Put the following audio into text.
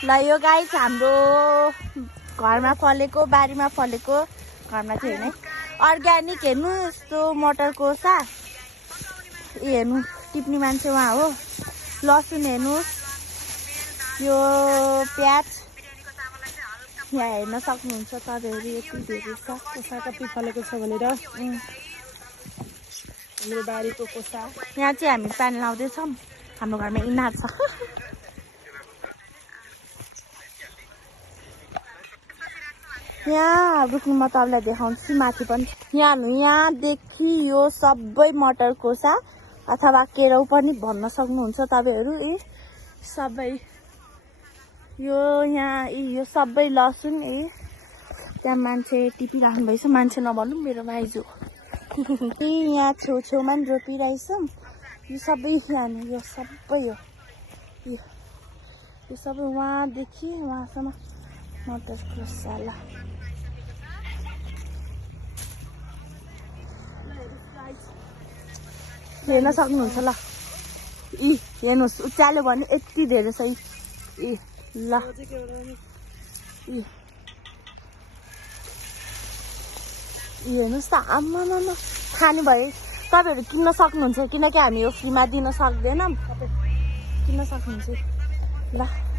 ल yo guys हाम्रो घरमा फलेको बारीमा फलेको घरमा चाहिँ होइन अर्ग्यानिक हेर्नु यस्तो मटरको साग हेर्नु टिप्ने मान्छे उहाँ हो लसुन हेर्नु यो प्याज यहाँ हेर्न सक्नुहुन्छ तपाईँहरू यति धेरै छ कोसा कति फलेको छ भनेर हाम्रो बारीको कोसा यहाँ चाहिँ हामी पानी लाउँदैछौँ हाम्रो घरमा इनार छ यहाँ रुक्नु म तपाईँलाई देखाउँछु माथि पनि यहाँदेखि यो सबै मटरको साग अथवा केराउ पनि भन्न सक्नुहुन्छ तपाईँहरू सबै यो यहाँ यो सबै लसुन त्यहाँ मान्छे टिपिराख्नु भएछ मान्छे नभन्नु मेरो भाइजू यहाँ छेउछेउमा पनि रोपिरहेछौँ यो सबै यहाँनिर यो सबै हो यो सबै वहाँदेखि वहाँसम्म मटरको साला हेर्न सक्नुहुन्छ ल हेर्नुहोस् उचाल्यो भने यति धेरै छ ल हेर्नुहोस् त आम्मा खाने भए तपाईँहरू किन्न सक्नुहुन्छ किनकि हामी यो फ्रीमा दिन सक्दैनौँ किन्न सक्नुहुन्छ ल